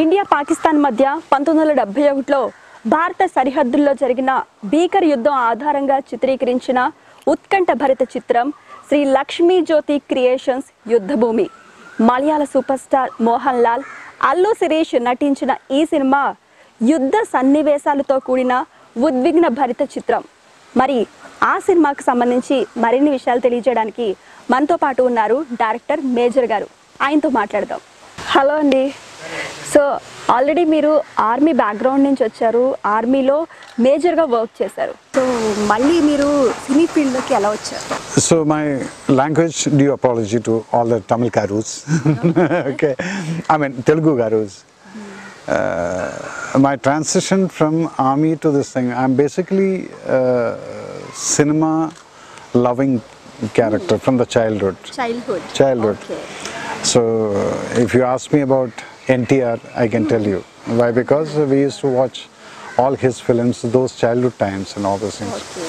India Pakistan మధ్య 1971లో భారత సరిహద్దుల్లో జరిగిన భీకర యుద్ధం ఆధారంగా చిత్రీకరించిన ఉత్కంఠ భరిత చిత్రం శ్రీ లక్ష్మీ జ్యోతి క్రియేషన్స్ యుద్ధ భూమి. మలయాళ సూపర్ స్టార్ మోహన్లాల్, అల్లు శిరీష్ నటించిన ఈ సినిమా యుద్ధ సన్నివేశాలతో కూడిన ఉద్విగ్న భరిత చిత్రం. మరి ఆ సినిమాకు సంబంధించి మరిన్ని విషయాలు తెలియజేయడానికి మనతో పాటు ఉన్నారు డైరెక్టర్ మేజర్ గారు. ఆయనతో మాట్లాడదాం. హలో అండి. సో ఆల్రెడీ మీరు ఆర్మీ బ్యాక్గ్రౌండ్ నుంచి వచ్చారు, ఆర్మీలో మేజర్గా వర్క్ చేశారు. సో మళ్ళీ మీరు సినీ ఫీల్డ్లోకి ఎలా వచ్చారు? So my language due apology to all the Tamil Karus. Okay, I mean Telugu Karus. My transition from army to this thing, I'm basically cinema loving character from the childhood. Okay. So if you ask me about NTR, I can tell you why, because we used to watch all his films, those childhood times and all those things. Okay.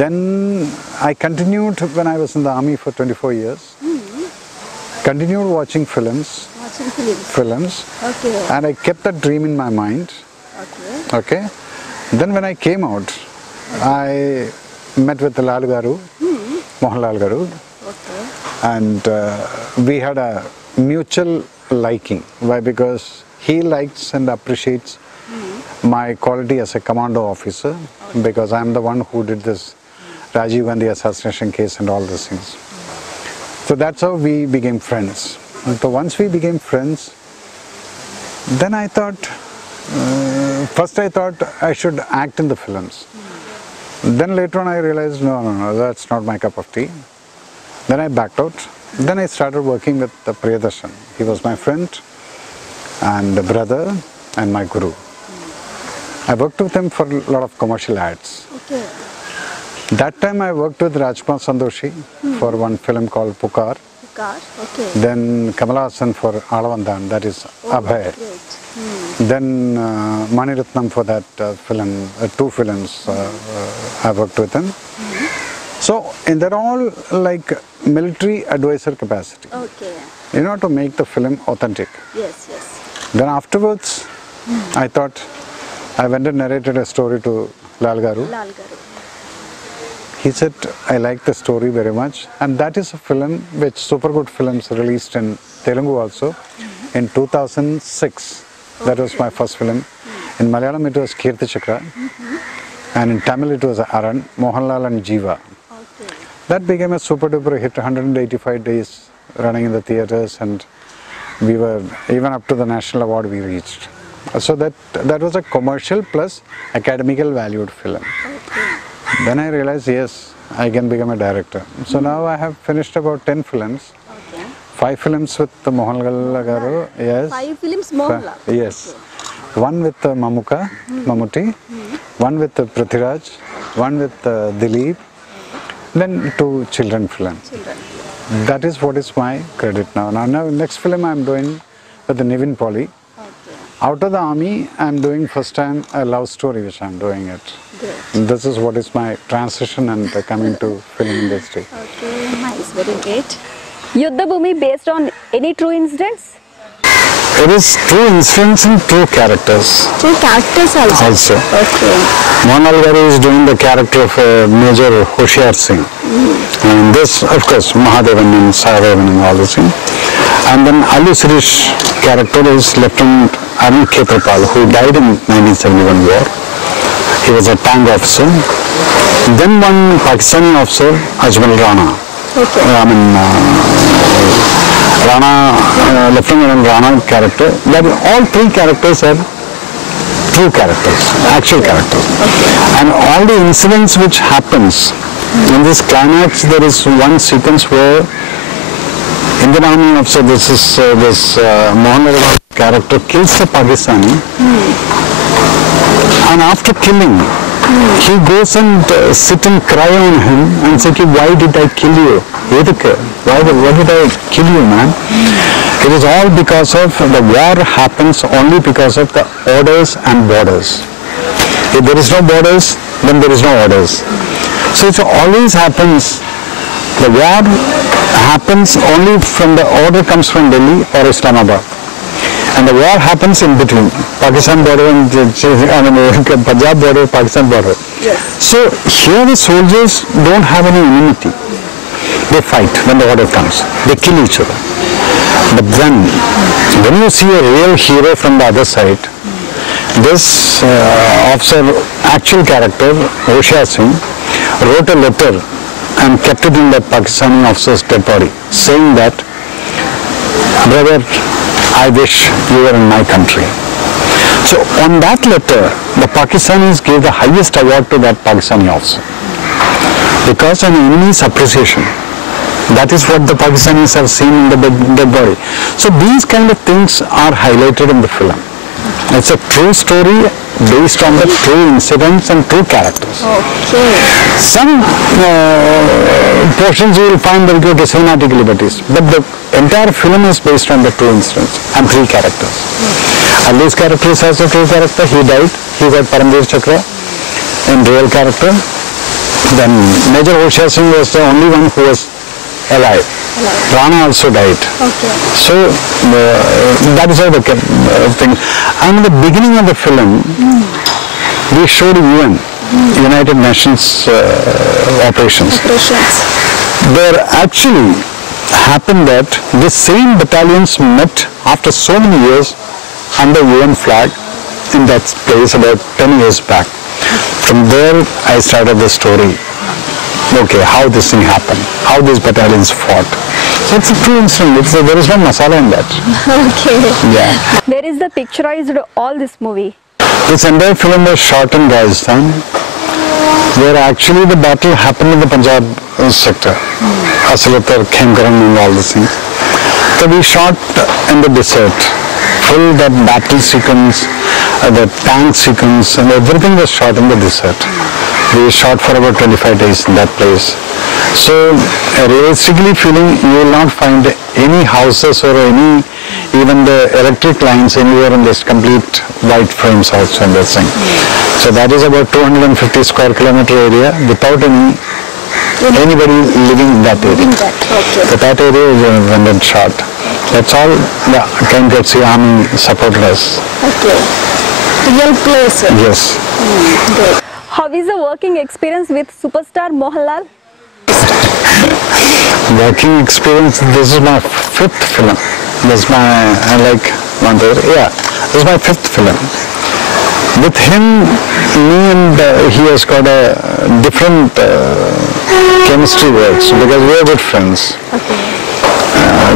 Then I continued when I was in the army for 24 years. Continued watching films. Okay. And I kept that dream in my mind. Okay. Then when I came out, I met with Lalu Garu, Mohanlal Garu. Okay. And we had a mutual liking. Why? Because he likes and appreciates my quality as a commando officer, because I am the one who did this Rajiv Gandhi assassination case and all those things. So that's how we became friends. And so once we became friends, then I thought, first I thought I should act in the films. Then later on I realized, no, that's not my cup of tea. Then I backed out. Then I started working with Priyadarshan. He was my friend and brother and my guru. I worked with him for a lot of commercial ads. Okay. That time I worked with Rajkumar Sandoshi for one film called Pukar. Okay. Then Kamal Haasan for Alavandan, that is Abhay. Great. Then Mani Ratnam for that film, two films I worked with him. So, and they're all like military advisor capacity. Okay. You know, to make the film authentic. Yes. Then afterwards, I thought, I went and narrated a story to Lal Garu. He said, I like the story very much. And that is a film which Super Good Films released in Telugu also in 2006. That was my first film. In Malayalam it was Kirti Chakra. And in Tamil it was Aran, Mohanlal and Jiva. Okay. That became a super duper hit, 185 days running in the theatres, and we were, even up to the national award we reached. So that was a commercial plus academical valued film. Okay. Then I realized, yes, I can become a director. So now I have finished about 10 films. Okay. 5 films with Mohanlal Garu, yes. 5 films Mohanlal? Yes. One with Mammootty, one with Prithviraj, one with Dileep, then 2 children films. That is what is my credit now. Now next film I am doing with Nivin Polly. Okay. Out of the army, I am doing first time a love story which I am doing it. Great. This is what is my transition and coming to film industry. Okay, nice, very great. Yuddha Bhoomi based on any true incidents? It is true incidents and true characters. True characters also? Okay. Mohanlal Garu is doing the character of Major Hoshiar Singh. And this, of course, Mahadevan and Sahadevan and all this thing. And then Allu Sirish character is Lieutenant Arun Khetrapal, who died in 1971 war. He was a tank officer. Then one Pakistani officer, Ajmal Rana. Okay. Rana, Lieutenant Rana character. That all 3 characters are true characters, actual characters. Okay. And all the incidents which happens in this climax, there is one sequence where Indian Army officer, this Mohanlal character kills the Pakistani, and after killing, he goes and sit and cry on him and say, why did I kill you? Why did I kill you, man? It is all because of the war happens only because of the orders and borders. If there is no borders, then there is no orders. So it always happens, the war happens only from the order comes from Delhi or Islamabad. And the war happens in between Pakistan border and Punjab border, Pakistan border. Yes. So here the soldiers don't have any enmity. They fight when the order comes. They kill each other. But then, when you see a real hero from the other side, this officer, actual character, Osha Singh, wrote a letter and kept it in that Pakistani officer's dead body, saying that, brother, I wish you were in my country. So on that letter, the Pakistanis gave the highest award to that Pakistani officer. Because an enemy's appreciation. That is what the Pakistanis have seen in the dead body. So these kind of things are highlighted in the film. It's a true story based on the true incidents and true characters. Okay. Some portions you will find very good cinematic liberties, but the entire film is based on the true incidents and three characters. Allu's character is also a true character. He died. He got Paramveer Chakra in real character. Then Major Osha Singh was the only one who was alive. Rana also died. Okay. So that is how the thing. And in the beginning of the film, we showed UN, United Nations operations. There actually happened that the same battalions met after so many years under UN flag in that place about 10 years back. From there I started the story. Okay, how this thing happened, how these battalions fought. So it's a true incident. There is no masala in that. Okay. Yeah. Where is the picturized all this movie? This entire film was shot in Rajasthan, where actually the battle happened in the Punjab sector. Asalatar, Khemkaran and all these things. So we shot in the desert. Full that battle sequence, the tank sequence and everything was shot in the desert. We shot for about 25 days in that place. So realistically feeling, you will not find any houses or any, even the electric lines anywhere in this complete white frames also in this thing. So that is about 250 square kilometer area without anybody living in that area. Okay. So that area is when shot. That's all the KMKC Army supported us. Okay. Real place. Yes. Good. How is the working experience with superstar Mohanlal? Working experience, this is my fifth film. This is my, this is my fifth film. With him, me and he has got a different chemistry works because we are good friends. Okay.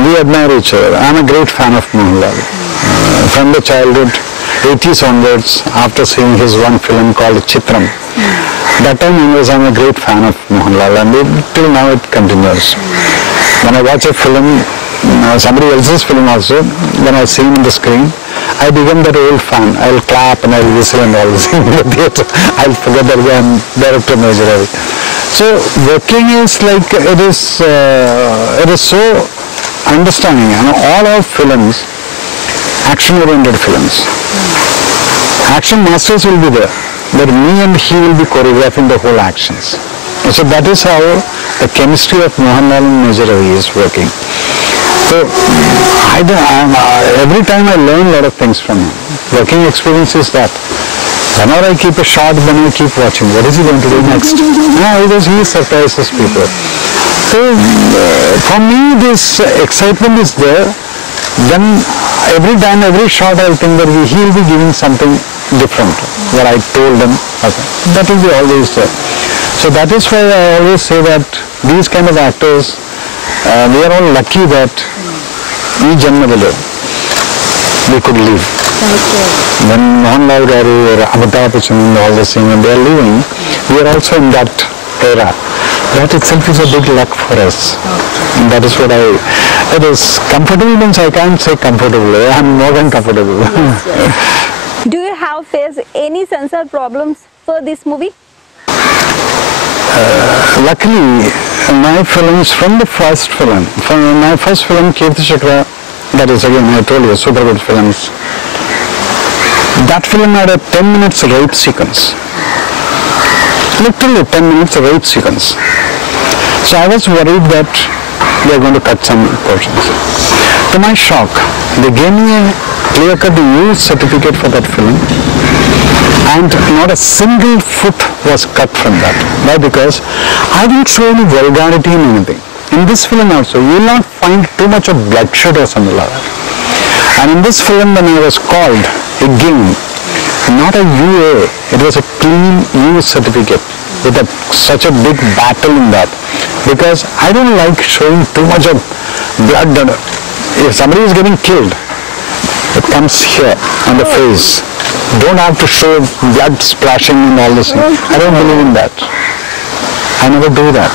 We admire each other. I am a great fan of Mohanlal. From the childhood, 80s onwards, after seeing his one film called Chitram, that time onwards I am a great fan of Mohanlal and till now it continues. When I watch a film, somebody else's film also, when I see him on the screen, I become that old fan. I will clap and I will whistle and all this in the theatre. I will forget that I am director Major Ravi. So working is like, it is so understanding, all our films, action-oriented films. Action masters will be there, but me and he will be choreographing the whole actions. So that is how the chemistry of Mohanlal and Major Ravi is working. So every time I learn a lot of things from him. Working experience is that. Whenever I keep a shot, then I keep watching. What is he going to do next? Because he surprises people. So for me, this excitement is there. Then every time, every shot, I think that he will be giving something different. What I told him, okay. That will be always there. So that is why I always say that these kind of actors, we are all lucky that we could live. When Mohanlal Garu or Amitabh Bachchan and all this thing, when they are living, we are also in that era. That itself is a big luck for us. And that is what it is comfortable means I can't say comfortable. I am more than comfortable. Yes. Do you have faced any censor problems for this movie? Luckily, my films from the first film, my first film, Kirti Chakra, that is again, I told you, super good films. That film had a 10 minutes rape sequence. Literally 10 minutes rape sequence. So I was worried that they are going to cut some portions. To my shock, they gave me clear-cut use certificate for that film, and not a single foot was cut from that. Why? Because I didn't show any vulgarity in anything. In this film also, you will not find too much of bloodshed or something like that. And in this film, when I was called again, not a UA, it was a clean use certificate with such a big battle in that. Because I don't like showing too much of blood. If somebody is getting killed, it comes here on the face. Don't have to show blood splashing and all this. I don't believe in that. I never do that.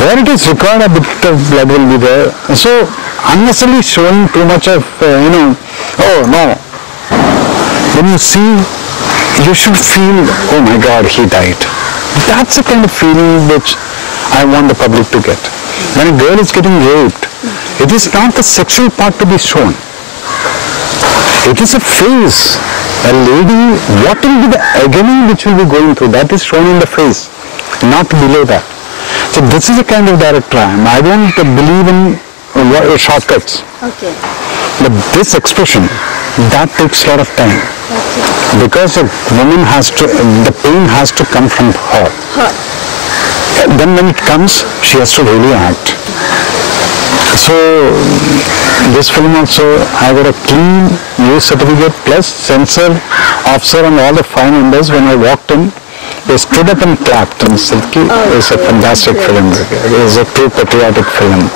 Where it is required, a bit of blood will be there. So unnecessarily showing too much of, oh no. When you see, you should feel, oh my God, he died. That's the kind of feeling which I want the public to get. When a girl is getting raped, it is not the sexual part to be shown. It is a face. A lady, what will be the agony which will be going through, that is shown in the face, not below that. So this is the kind of director I am. I don't believe in shortcuts. Okay. But this expression, that takes a lot of time. Okay. Because a woman has to, the pain has to come from her. Then when it comes, she has to really act. So this film also, I got a clean use certificate plus censor officer and all the 5 members. When I walked in, they stood up and clapped and said, it's a fantastic film. It is a true patriotic film.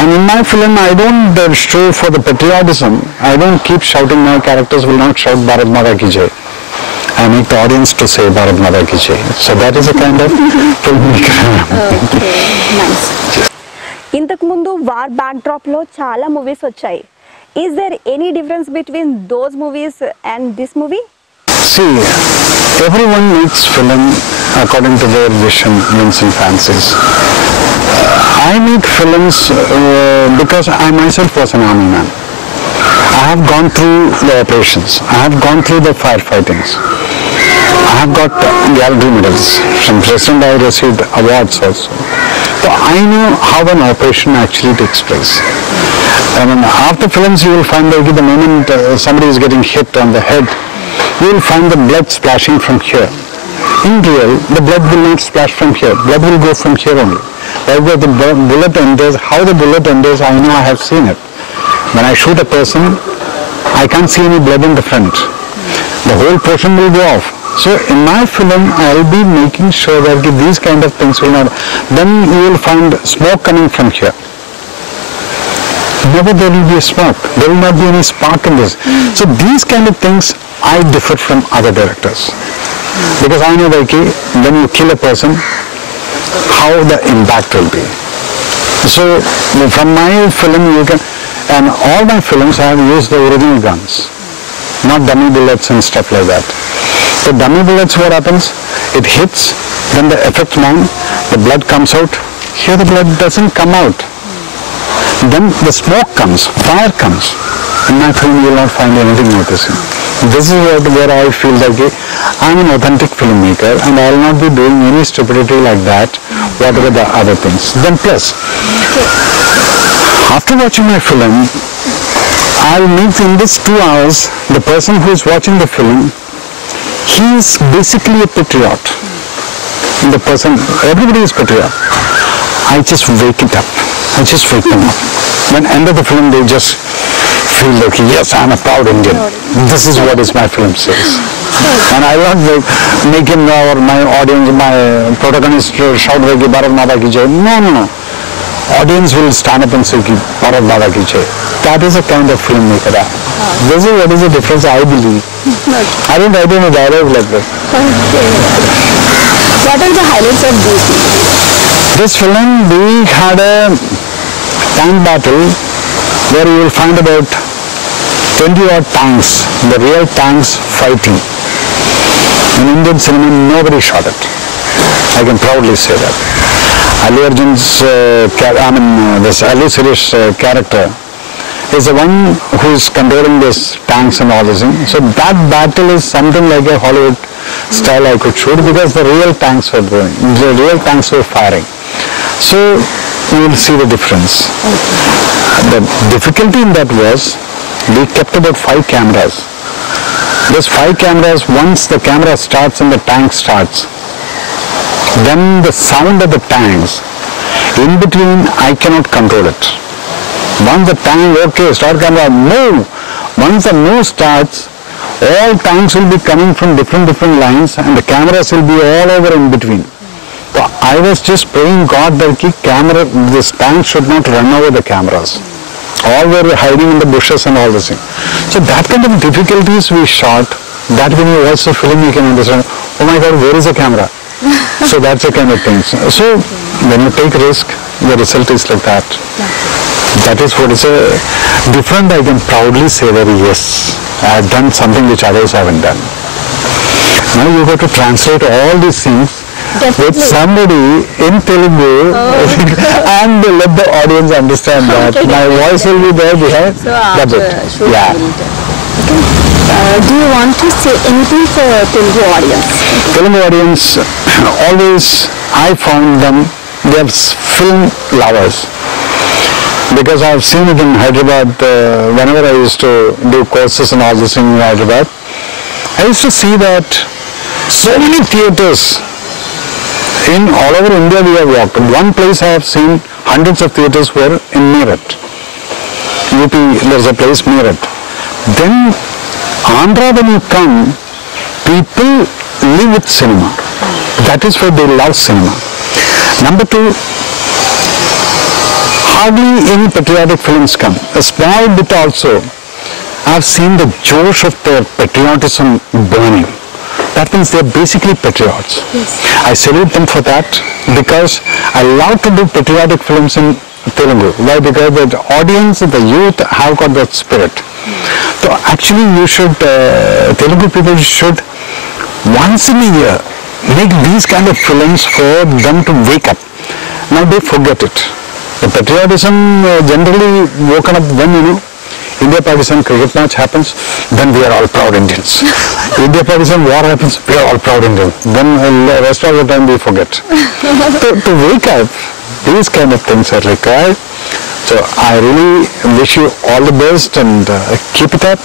And in my film, I don't show for the patriotism. I don't keep shouting. My characters will not shout Bharat Mata Ki Jai. I make the audience to say Bharat Mata Ki Jai. So that is a kind of filmmaker. Okay, nice. ఇంతకు ముందు war back drop లో చాలా movies వచ్చాయి. Is there any difference between those movies and this movie? See, everyone makes film according to their vision, whims and fancies. I make films because I myself was an army man. I have gone through the operations. I have gone through the firefightings. I have got gallery medals. From President I received awards also. So I know how an operation actually takes place. I mean, after films you will find that the moment somebody is getting hit on the head, you will find the blood splashing from here. In real, the blood will not splash from here. Blood will go from here only. Where the bullet enters, how the bullet enters, I know, I have seen it. When I shoot a person, I can't see any blood in the front. The whole portion will go off. So in my film, I will be making sure that these kind of things will not. Then you will find smoke coming from here. Never there will be a smoke. There will not be any spark in this. So these kind of things, I differ from other directors. Because I know that when you kill a person, how the impact will be. So from my film, you can, and all my films I have used the original guns, not dummy bullets and stuff like that. So dummy bullets, what happens? It hits, then the effect man, the blood comes out. Here the blood doesn't come out. Then the smoke comes, fire comes. In my film you will not find anything like this. This is where I feel that I am an authentic filmmaker and I will not be doing any stupidity like that, whatever the other things. Then plus, after watching my film, I will make in this 2 hours, the person who is watching the film, he is basically a patriot. The person, everybody is patriot. I just wake it up. I just wake them up. When end of the film, they just feel like, yes, I am a proud Indian. This is what is my film says. And I will not make him or my audience, my protagonist shout like Bharat Mata Ki Jai. No. Audience will stand up and say Bharat Mata Ki Jai. That is a kind of filmmaker. This is what is the difference I believe. I don't write any dialogue like that. What are the highlights of this movie? This film, we had a tank battle where you will find about 20 odd tanks, the real tanks fighting. In Indian cinema, nobody shot it. I can proudly say that. Allu Arjun's, this Allu Sirish character is the one who is controlling this tanks and all this thing. So that battle is something like a Hollywood style I could shoot because the real tanks were going, the real tanks were firing. So you will see the difference. The difficulty in that was we kept about 5 cameras. Those 5 cameras, once the camera starts and the tank starts, then the sound of the tanks, in between I cannot control it. Once the tank, okay, start camera, move. Once the move starts, all tanks will be coming from different lines and the cameras will be all over in between. So I was just praying God that this tank should not run over the cameras. All were hiding in the bushes and all this thing. So that kind of difficulties we shot, that when you watch the film you can understand, oh my God, where is the camera? So that's the kind of things. So when you take risk, the result is like that. That is what is different. I can proudly say that yes, I have done something which others haven't done. Now you have to translate all these things with somebody in Telugu and let the audience understand that. My voice will be there behind. So that's it. Yeah. Do you want to say anything for Telugu audience? Telugu audience, always I found them, they are film lovers. Because I have seen it in Hyderabad, whenever I used to do courses and all this in Hyderabad, I used to see that so many theatres in all over India we have walked. One place I have seen hundreds of theatres were in Meerut. UP, there is a place Meerut. Then Andhra, when you come, people live with cinema. That is why they love cinema. Number 2, hardly any patriotic films come. A small bit also, I have seen the josh of their patriotism burning. That means they are basically patriots. Yes. I salute them for that because I love to do patriotic films in Telugu. Why? Because the audience, the youth have got that spirit. So actually you should, Telugu people should once in a year make these kind of films for them to wake up. Now they forget it. The patriotism generally woken up when, India-Pakistan cricket match happens, then we are all proud Indians. India-Pakistan war happens, we are all proud Indians. Then the rest of the time we forget. To wake up, these kind of things are required. So I really wish you all the best and keep it up.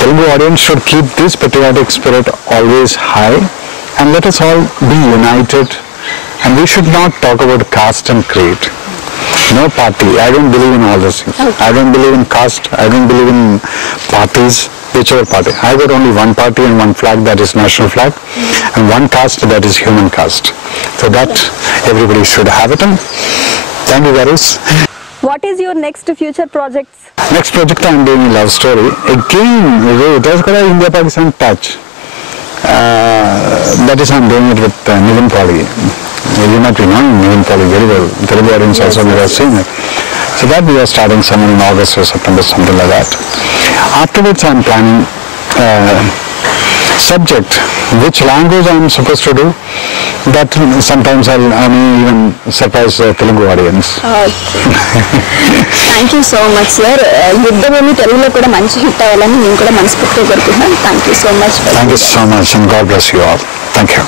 Telugu audience should keep this patriotic spirit always high and let us all be united. And we should not talk about caste and creed. No party. I don't believe in all those things. Okay. I don't believe in caste. I don't believe in parties, whichever party. I got only one party and one flag, that is national flag, and one caste, that is human caste. So that everybody should have it. And thank you, guys. What is your next future projects? Next project I am doing a love story. Again, it has got an India-Pakistan touch. That is I am doing it with Nivin Pali. You might be knowing Nivin Pali very well. Telugu audience also may have seen it. So that we are starting somewhere in August or September, something like that. Afterwards I am planning subject, which language I am supposed to do. That sometimes I may even surprise the Telugu audience. Thank you so much, sir. Yuddha Bhoomi Telugulo kuda manchi hit avvalani nenu kuda manasfurtiga korukuntunna. Thank you so much. Thank you so much and God bless you all. Thank you.